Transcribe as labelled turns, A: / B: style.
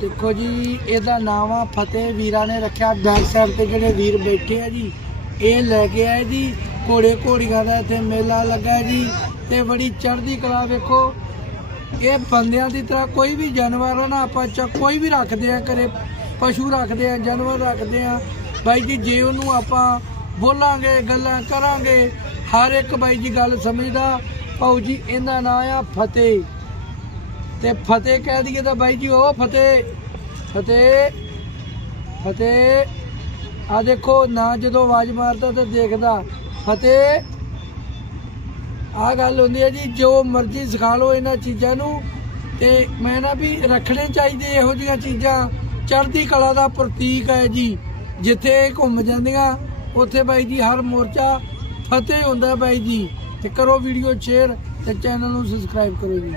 A: ਦੇਖੋ ਜੀ, ਇਹਦਾ ਨਾਮ ਆ ਫਤਿਹ ਵੀਰਾਂ ਨੇ ਰੱਖਿਆ। ਬੈਕ ਸਾਈਡ ਤੇ ਜਿਹੜੇ ਵੀਰ ਬੈਠੇ ਆ ਜੀ, ਇਹ ਲੈ ਕੇ ਆਏ ਜੀ। ਘੋੜੇ ਘੋੜੀਆਂ ਦਾ ਇੱਥੇ ਮੇਲਾ ਲੱਗਾ ਜੀ ਤੇ ਬੜੀ ਚੜ੍ਹਦੀ ਕਲਾ ਵੇਖੋ। ਇਹ ਬੰਦਿਆਂ ਦੀ ਤਰ੍ਹਾਂ ਕੋਈ ਵੀ ਜਾਨਵਰ ਆ ਨਾ, ਆਪਾਂ ਚ ਕੋਈ ਵੀ ਰੱਖਦੇ ਆ ਕਰੇ ਪਸ਼ੂ ਰੱਖਦੇ ਆ, ਜਾਨਵਰ ਰੱਖਦੇ ਆ। ਬਾਈ ਜੀ, ਜੇ ਉਹਨੂੰ ਆਪਾਂ ਬੋਲਾਂਗੇ, ਗੱਲਾਂ ਕਰਾਂਗੇ, ਹਰ ਇੱਕ ਬਾਈ ਜੀ ਗੱਲ ਸਮਝਦਾ, ਭਾਊ ਜੀ ਇਹਦਾ ਨਾਂ ਆ ਫਤਿਹ। ਤੇ ਫਤਿਹ ਕਹਿ ਦਈਏ ਤਾਂ ਬਾਈ ਜੀ ਉਹ ਫਤਿਹ ਫਤਿਹ ਫਤਿਹ। ਆ ਦੇਖੋ, ਨਾ ਜਦੋਂ ਆਵਾਜ਼ ਮਾਰਦਾ ਤਾਂ ਦੇਖਦਾ। ਫਤਿਹ ਆ ਗੱਲ ਹੁੰਦੀ ਹੈ ਜੀ, ਜੋ ਮਰਜ਼ੀ ਸਿਖਾ ਲਓ ਇਹਨਾਂ ਚੀਜ਼ਾਂ ਨੂੰ। ਤੇ ਮੈਂ ਨਾ ਵੀ ਰੱਖਣੇ ਚਾਹੀਦੇ ਇਹੋ ਜਿਹੀਆਂ ਚੀਜ਼ਾਂ। ਚੜ੍ਹਦੀ ਕਲਾ ਦਾ ਪ੍ਰਤੀਕ ਹੈ ਜੀ। ਜਿੱਥੇ ਘੁੰਮ ਜਾਂਦੀਆਂ, ਉੱਥੇ ਬਾਈ ਜੀ ਹਰ ਮੋਰਚਾ ਫਤਿਹ ਹੁੰਦਾ ਬਾਈ ਜੀ। ਤੇ ਕਰੋ ਵੀਡੀਓ ਸ਼ੇਅਰ ਤੇ ਚੈਨਲ ਨੂੰ ਸਬਸਕ੍ਰਾਈਬ ਕਰੋ ਜੀ।